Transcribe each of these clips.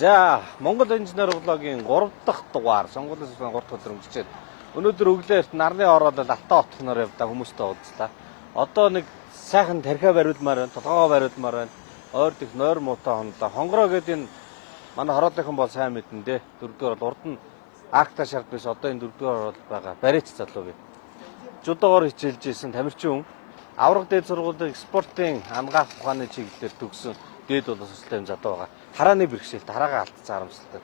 За, Монгол инженер блогийн 3 дахь дугаар сонгуулийн судалгааны 3 дахь өдөр өнгөрчээд өнөөдөр өглөөрт нарны ороод Алтан отхоноор явдаа хүмүүстэй уулзлаа. Одоо нэг сайхан тархиа бариулмаар байна, толгоо бариулмаар байна. Ойр дэх нойр муутай хонлоо. Хонгороо гэдэг энэ манай хороолынхан бол сайн мэднэ дээ. Дөрөвдүгээр бол урд нь акта шард биш одоо энэ дөрөвдүгээр бол байгаа. Бариач залуу би. Жудоогоор хичээлж исэн тамирчин хүн. Авраг дээд сургуулийн спортын ангаах ухааны чиглэлээр төгссөн. Дээд боловсролтой юм задаа байгаа. Харааны бэрхшээлт, хараагаа алдсан харамсалтай.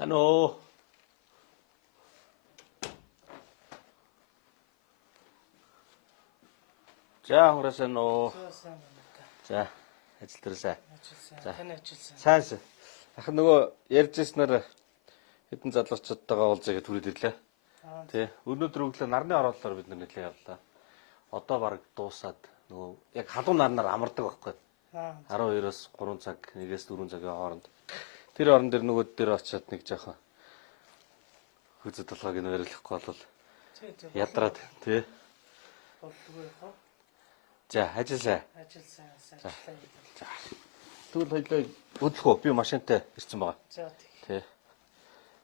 Ano? За, хураасан уу. За, ажил төрөөсэй. За, таны ажилсан. сайн. Ахын нөгөө ярьж ирснээр хэдэн залуучуудтайгаа уулзъя гэж түрээд ирлээ. Тий. Өнөөдөр өглөө нарны орооллоор бид нар нэлээд явлаа. Одоо баг дуусаад нөгөө яг халуун нарнаар амардаг байхгүй. 12-оос 3 цаг, 1-ээс 4 цагийн хооронд. Тэр орон дээр нөгөө дээр очиад нэг жоохон хүзэд толгойг нь барилахгүй бол ядраад тий. Болдгоо яах вэ? За, ажиллаа. Ажилсан. За. Тэгвэл хоёлаа хөдлөхөө би машинтай ирсэн байгаа. За тий.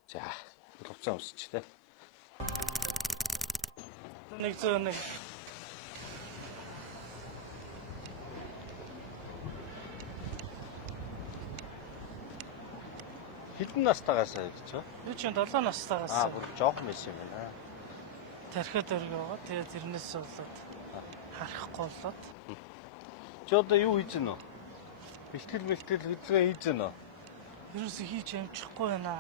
За, хувцас өмсч тий. 101 Хэдэн настайгаас явж байгаа? би ч 7 настайгаас Бүр жоох мэс юм байна. тархиад өргөөгөө тэгээд тэрнээс болоод харахгүй болоод Чи одоо юу хийж гэнэ? Бэлтгэл хөдөлгөөн хийж гэнэ? ерөөсө хийж амжихгүй байна.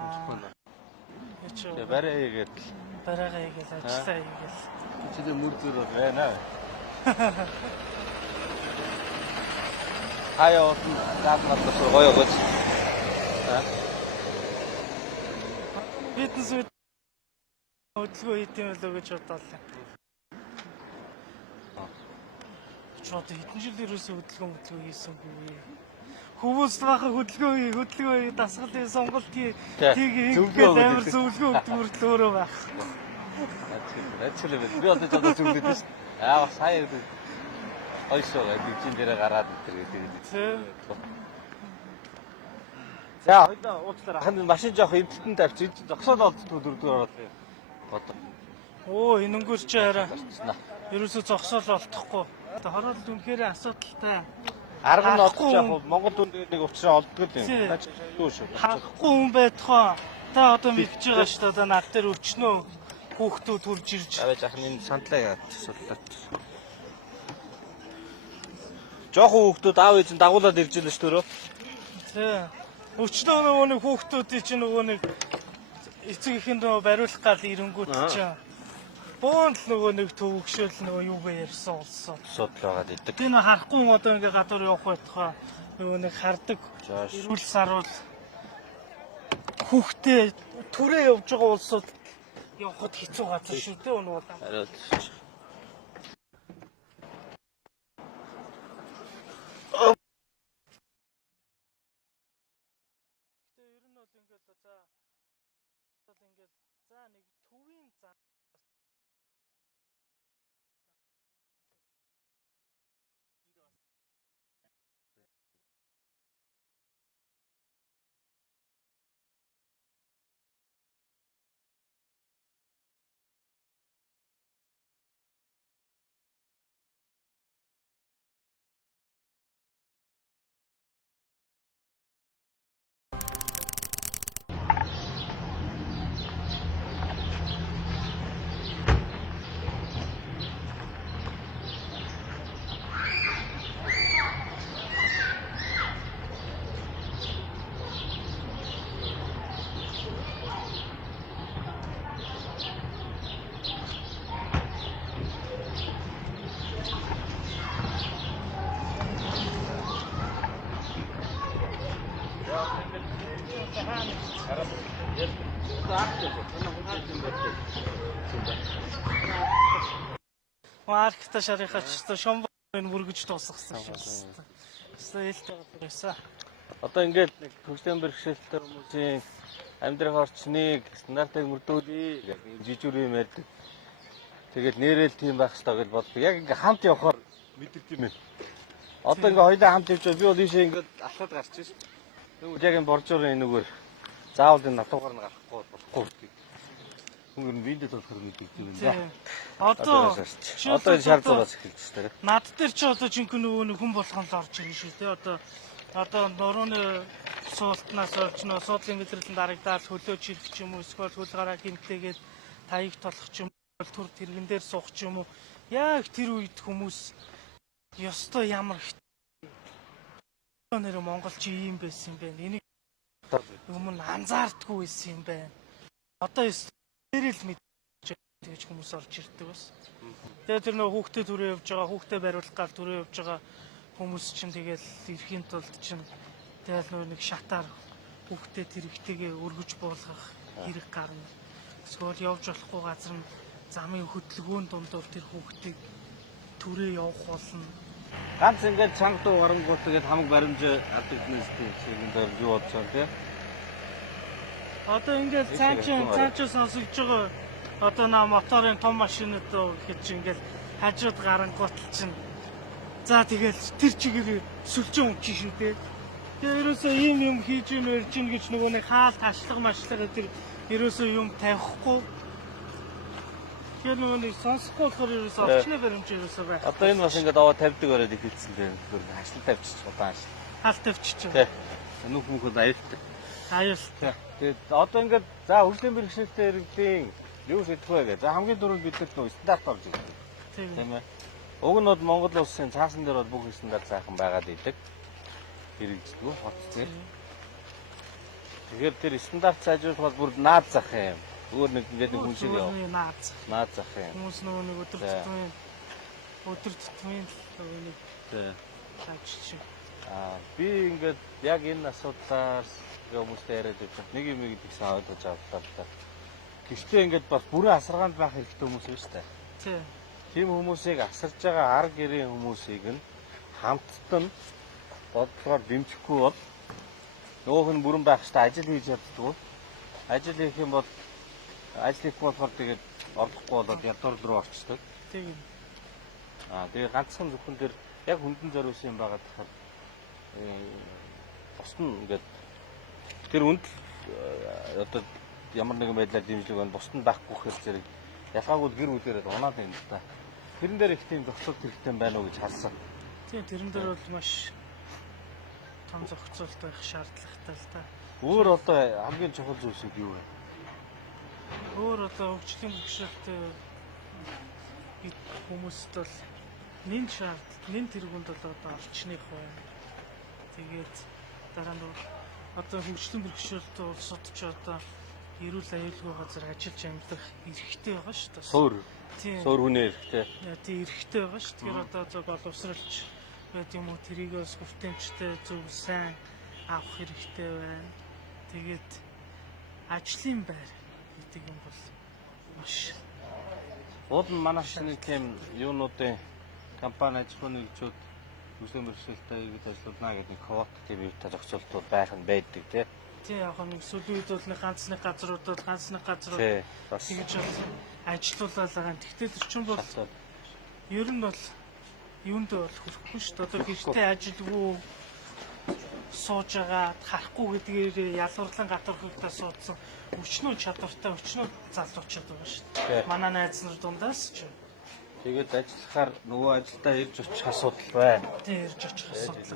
Тэгээ барай хийгээд барайгаа хийгээл ажиллаа хийгээл. чи дэ мөр зөр байна. Хаяа даатмал гоё гоц. Биднес хөдөлгөөн хийдэм болоо гэж бодлоо. Чод хэдэн жил ерөөсө хөдөлгөөн хийсэнгүй. Хүмүүс баха хөдөлгөөн дасгалын сонголт тийг хийгээд амар зөвлөгөө өгдөг мөртлөө өөрөө байх. Начилээ би одоо ч одоо зөвлөд биш. Сая ойшоо дэвчин дээр гараад өтер гэдэг. За хоёлаа уучлаарай. Хань машин жоох эвдэлтэн тавьчих. Зогсоод олдтгүй дөрөвдүгээр ороод одоо. Оо энэ өнгөр чи арай ерөөсө зогсоол олдохгүй. Одоо хороол үнэхээр асуудалтай. Арга нь олдох яг Монгол дүнд нэг уучраа олддог юм. Юу шүү. Харахгүй хүн байдгаа. Та одоо мэдж байгаа шүү дээ. Одоо над дээр өчнөө хүүхдүүд хурж ирж. Аваа жахын энэ сандлаа яат судлаад. Жохон хүүхдүүд аав ээж нь дагуулад ирж илээ шүү дээ. Тий. Өчнөө нөгөө нэг хүүхдүүдийн чинь нөгөө нэг эцэг ихэн нөгөө бариулах гал ирэнгүүт чинь буунд л нөгөө нэг төвөгшөөл нөгөө юугаа ярьсан улсууд Судлаагаад идэг. энэ харахгүй юм одоо ингээ гадуур явах байтугай нөгөө нэг хардаг эрүүл саруул хүүхдээ түрээ явж байгаа улсууд явахд хэцүү газар шүү дээ өнөө удаа. Хариулт. Маркта шарихач шомбын мөргөж дуусгасан шүү дээ. Эсвэл байсан. Одоо ингээд нэг төгсдийн бэрхшээлтэй хүмүүсийн амьдрах орчныг стандартыг мөрдүүлээ гэх жижиг юм ярьдаг. Тэгээд нэрэл тийм байх хэрэгтэй гэж боддог. Яг ингээд хамт явхаар мэдэрч юм байна. Одоо ингээд хоёулаа хамт явж байгаа. Би бол ийшээ ингээд алхаад гарч шээ. Тэгвэл яг энэ боржоор энэгээр заавал энэ натуугаар нь гарахгүй болохгүй гэдэг. Хүн ер нь бидэд болохоор мэддэг юм байна. Одоо шар зугаас эхэлж байна. Над дээр чи одоо жинхэнэ нөгөө нэг хүн болгон л орж ирнэ шүү дээ. Одоо нурууны суултнаас орж нөө суудлын мэдрэлэнд дарагдаад хөлөө чирэх ч юм уу эсвэл хөл гараа гинтэйгээд таяг толох ч юм уу түр тэргэн дээр суух ч юм уу. Яг тэр үед хүмүүс ёстой ямар нэр Монголч ийм байсан юм байна. Энийг өмнө анзаардгүй байсан юм байна. Одоо нэрэл мэдээж хүмүүс орж ирдэг бас. Тэгээд тэр нөө хүүхдээ түрээ явж байгаа, хүүхдээ бариулах гал түрээ явж байгаа хүмүүс чинь тэгэл ирэхийн тулд чинь тэгэл нөө нэг шатаар хүүхдээ тэр ихтэйгээ өргөж буулгах хэрэг гарна. Эсвэл явж болохгүй газар нь замын хөдөлгөөнд дундуур тэр хүүхдийг түрээ явах болно. Ганц ингээд чанга дуу гарангуут тэгээд хамаг баримж алдагднаас тийм баримж юу бодож байгаа тийм. Одоо ингээд цаашаа сонсогдож байгаа одоо наа моторын том машинууд гэж ингээд хажууд гарангуут чинь за тэгэл тэр чигээр сүлжээ өмч шүү дээ. Тэгээ ерөөсөө ийм юм хийж ирж гин гэж нөгөө нэг хаал ташлага машлага тэр ерөөсөө юм тавихгүй. Тэр нөгөө нэг сонсохгүй болохоор ерөөсөө орчны баримж ерөөсөө байх. Одоо энэ бас ингээд аваа тавьдаг ороод ихэлсэн дээ. Зүгээр хашлал тавьчих удаан шил. Хаал тавьчих. Тий. Нүх мөхөд аюултай. Аюултай. Тэгээд одоо ингээд за хөгжлийн бэрхшээлтэй иргэдийн юу шийдэх вэ гэж. За хамгийн дөрөв бидэд нөө стандарт орж ирдэг. Тийм ээ. Уг нь бол Монгол улсын цаасан дээр бол бүх стандарт сайхан байгаад идэг. Хэрэгждэг хот зэр. Тэгэхээр тэр стандарт сайжруулах бол бүр наад зах юм. Өөр нэг ингээд нэг хүн шиг яв. Наад зах юм. Хүмүүс нөгөө нэг өдөр тутмын нэг ажиж. Би ингээд яг энэ асуудлаар хүмүүстэй яриад байгаа. Нэг юм гэдгийгсээ ойлгож авлаа л да. Гэхдээ ингээд бас бүрэн асаргаанд байх хэрэгтэй хүмүүс байна шүү дээ. Тийм. Тийм хүмүүсийг асарж байгаа арга гэрийн хүмүүсийг нь хамттан бодлогоор дэмжихгүй бол нөгөөх нь бүрэн байх хэрэгтэй ажил хийж чаддгүй. Ажил хийх юм бол ажил хийх болохоор тэгээд ордохгүй болоод ядуур руу орчдөг. Тийм. Тэгээд ганцхан зөвхөн тэр яг хүндэн зориулсан юм байгаа тэгэхээр босна ингээд тэр үнд одоо ямар нэгэн байдлаар дэмжлэг байна бусд нь байхгүй хэр зэрэг ялгаагүй гэр бүлээрээ унаад байна л да. Тэрэн дээр их тийм зохицуулт хэрэгтэй байна уу гэж харсан. Тийм тэрэн дээр бол маш том зохицуулт байх шаардлагатай л да. Өөр одоо хамгийн чухал зүйлсүүд юу вэ? Өөр одоо хөгжлийн бэрхшээлтэй хүмүүст бол нэн тэргуунд бол одоо орчных байна. Тэгээд дараа нь одоо хөгжлийн бэрхшээлтэй улсууд ч одоо эрүүл аюулгүй газар ажиллаж амьдрах эрхтэй байгаа шүү дээ. Суур хүнээ эрхтэй. Тийм эрхтэй байгаа шүү. Тэгэхээр одоо зөв боловсралч гэдэг юм уу тэрийг бас хүртээмжтэй зөв сайн авах хэрэгтэй байна. Тэгээд ажлын байр гэдэг юм бол маш Уул нь манай шинэ тийм юунуудын компани аж ахуйн нэгжүүд хөгжлийн бэрхшээлтэй иргэд ажиллана гэдэг квот тийм юутай зохицуултууд байх нь байдаг тийм. Тийм яг нэг сүүлийн үед бол нэг ганцны газрууд тэгж ажиллаулаад байгаа. Тэгтээ тэр чинь бол ер нь бол юунд бол хүрэхгүй шүү дээ. Одоо гэртээ ажилгүй сууж байгаа харахгүй гэдгээр ялварлан гатархагтаа суудсан өчнөө чадвартай өчнөө залуучууд байгаа шүү дээ. Манай найз нар дундаас ч. Тэгээд ажиллахаар нөгөө ажилдаа ирж очих асуудал байна. Тийм ирж очих асуудал.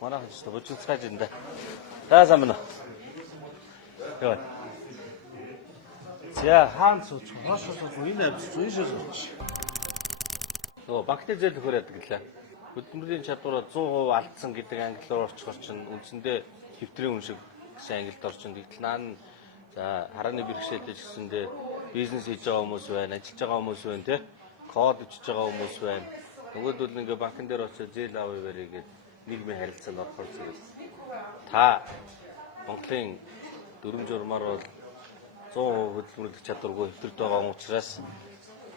Манай хэвчээ бочилцгааж энэ да. За сайн байна. Яа. За хаан сууч хоош энэ авч зүүшээ сууч. Нөгөө банкны зээл төхөр яадаг гэлээ. Хөдөлмөрийн чадвараа 100% алдсан гэдэг англиар орчхор чинь үндсэндээ хэвтрийн үн шиг гэсэн ангилд орчин. Тэгтэл наан за харааны бэрхшээлтэй гэсэндээ бизнес хийж байгаа хүмүүс байна, ажиллаж байгаа хүмүүс байна тий. Код бичиж байгаа хүмүүс байна. Нөгөөдөл ингээ банкн дээр очиж зээл авъя барья гэдэг нийгмийн харилцаанд орохоор зэрэг та Монголын дүрм журмаар бол 100% хөдөлмөрлөх чадваргүй хэвтэрд байгаа учраас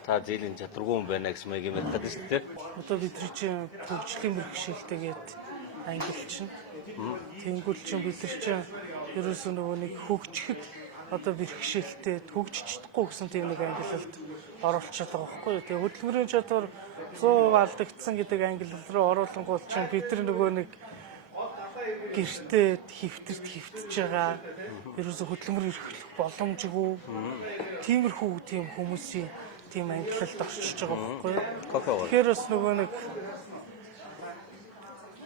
та зээлийн чадваргүй юм байна гэсэн маяг юм байна шүү дээ. Одоо бидний чинь хөгжлийн бэрхшээлтэйгээд англи чинь тэнгуул чинь бид нар чинь ерөөсөө нөгөө нэг хөгжихэд одоо бэрхшээлтэй хөгжиж чадахгүй гэсэн тийм нэг ангилалд оруулчихад байгаа байхгүй юу. Тэгээ хөдөлмөрийн чадвар 100% алдагдсан гэдэг ангилал руу оруулангуул чинь бид нар нөгөө нэг гэртээ хөвтөрт хөвтөж байгаа ерөөсө хөдөлмөр эрхлэх боломжгүй тиймэрхүү тийм хүмүүсийн тийм ангилалд орчиж байгаа байхгүй юу.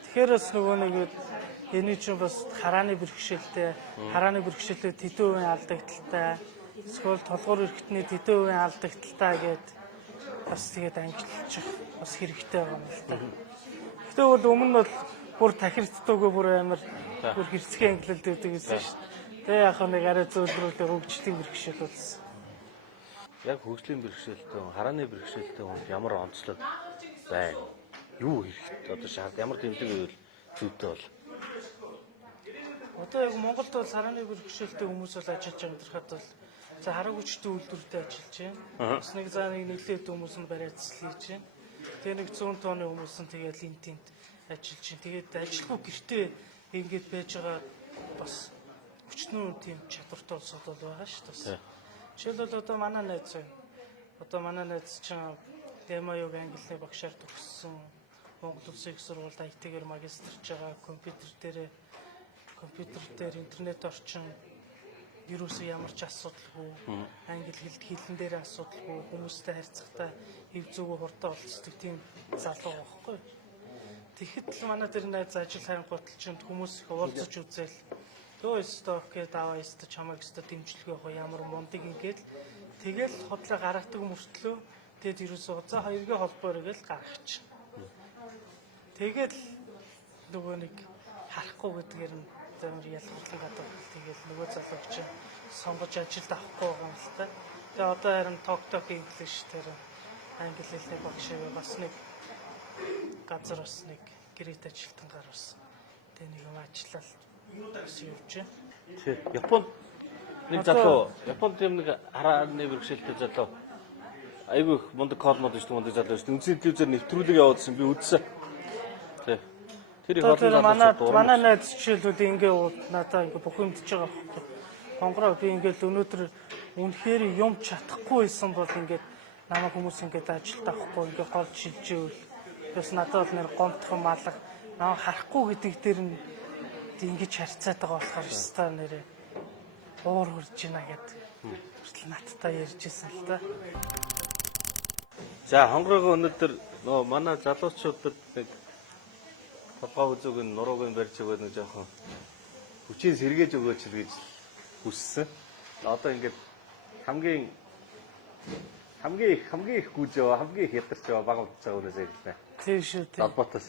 Тэгэхээр бас нөгөө нэг энэ чинь бас харааны бэрхшээлтэй тэдэн үеийн алдагдaltaй эсвэл толгуур эрхтний тэдэн үеийн алдагдaltaй гэд бас тэгээд ангилчих бас хэрэгтэй байгаа юм л та. Гэхдээ бол өмнө нь бол бүр тахирддаггүй бүр амар бүр хэрцгий ангилалд өгдөг гэсэн шүү дээ. Тэгээ яг нэг арай зөөлрүүлээ хөгжлийн бэрхшээл болсон. Яг хөгжлийн бэрхшээлтэй харааны бэрхшээлтэй хүнд ямар онцлог байна? Юу хэрэгтэй? Одоо шаард ямар тэмдэг байвал зүйтэй бол? Одоо яг Монголд бол харааны бэрхшээлтэй хүмүүс бол ажиллаж байгаа гэхэд бол за хараа хүчтэй үйлдвэртэй ажиллаж байна. Бас нэг за нэг нэлээд хүмүүс нь барайцлал хийж байна. Тэгээ нэг 100 тонны хүмүүс нь тэгээд линтент ажиллаж байна. Тэгээд ажилгүй гэртээ ингэж байж байгаа бас хүчнүү тийм чадвартай улсууд бол байгаа шүү дээ. Жишээлбэл одоо манай найз байна. Одоо манай найз чинь ДМА-г англи багшаар төгссөн. Монгол Улсын их сургуульд IT-гээр магистрч байгаа. Компьютер дээр интернет орчин вирусыг ямар ч асуудалгүй англи хэлэн дээр асуудалгүй хүмүүстэй харьцахтаа хэв зүгөө хурдан олцдог тийм залуу байхгүй. Тэгэхэд л манай тэр найз ажил хайнгуут л чинь хүмүүс их уулзаж үзэл өө сток гэдэг аваа өстө чамайг өстө дэмжлэг явах ямар мундаг ингээд тэгэл хотлоо гаргадаг мөртлөө тэгэд ерөөсөө за хоёрын холбоор гээл гаргачих. Тэгэл нөгөө нэг харахгүй гэдгээр нь амар ялгарлаг гадаг тэгэл нөгөө залууг чинь сонгож ажилд авахгүй байгаа юм л та. Тэгээ одоо харин ток инглиш тэр англи хэлний багш бас нэг газар бас нэг гэрээт ажилтан гар бас тэгээ нэг юм ажиллал бас явж байна. Тий. Японд нэг залуу Японд тийм нэг харааны бэрхшээлтэй залуу айгүй их мундаг колмод шүү дээ мундаг залуу шүү дээ. Үндэсний телевизээр нэвтрүүлэг явуулсан би үзсэн. Тий. Тэр их олон манай найз жишээлбэл ингээ надаа ингээ бухимдж байгаа байхгүй. Хонгороо би ингээл өнөөдөр үнэхээр юм чадахгүй байсан бол ингээд намайг хүмүүс ингээд ажилд авахгүй ингээ гол шилжээвэл бас надад бол нэр гомдхон малга намайг харахгүй гэдэг дээр нь ингэж харьцаад байгаа болохоор өстой нэрээ уур хурж байна гэдэг. Хүртэл надтай ярьжсэн л да. За хонгороо өнөөдөр нөө манай залуучуудад нэг толгой үзүүг нь нурууг нь барьж өгөөд нэг жоохон хүчийг сэргээж өгөөч л гэж хүссэн. Одоо ингээд хамгийн их гүйж яваа, хамгийн их ядарч яваа бага утцаа өрөөсэй гэлээ. Тийм шүү дээ. Далбатаас.